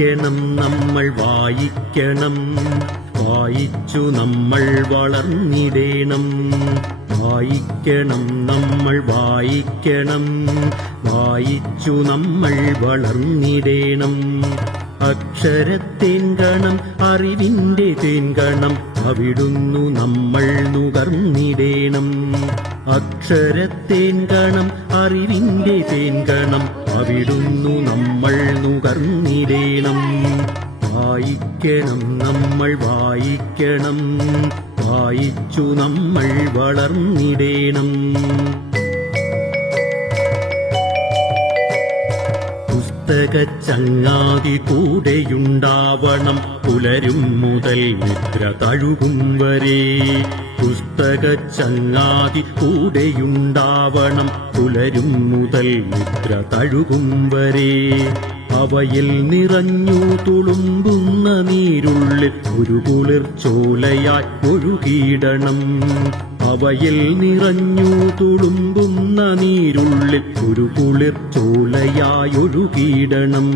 വായിക്കണം നമ്മൾ വായിക്കണം, വായിച്ചു നമ്മൾ വളർന്നിടേണം. വായിക്കണം നമ്മൾ വായിക്കണം, വായിച്ചു നമ്മൾ വളർന്നിടേണം. അക്ഷരത്തേൻകണം അറിവിന്റെ തേൻകണം, അവിടുന്നു നമ്മൾ നുകർന്നിടേണം. അക്ഷരത്തേൻകണം അറിവിന്റെ തേൻകണം, അവിടുന്നു നമ്മൾ നുകർന്നിടേണം. വായിക്കണം നമ്മൾ വായിക്കണം, വായിച്ചു നമ്മൾ വളർന്നിടേണം. പുസ്തകച്ചങ്ങാതി കൂടെയുണ്ടാവണം, പുലരും മുതൽ നിദ്ര തഴുകും വരെ. പുസ്തകച്ചങ്ങാതി കൂടെയുണ്ടാവണം, പുലരും മുതൽ നിദ്ര തഴുകും വരെ. അവയിൽ നിറഞ്ഞു തുളുമ്പുന്ന നീരുള്ളിൽ ഒരു കുളിർച്ചോലയായി ഒഴുകിയിടണം. അവയിൽ നിറഞ്ഞു തുളുമ്പുന്ന നീരുള്ളിൽ ഒരു കുളിർച്ചോലയായി ഒഴുകിയിടണം.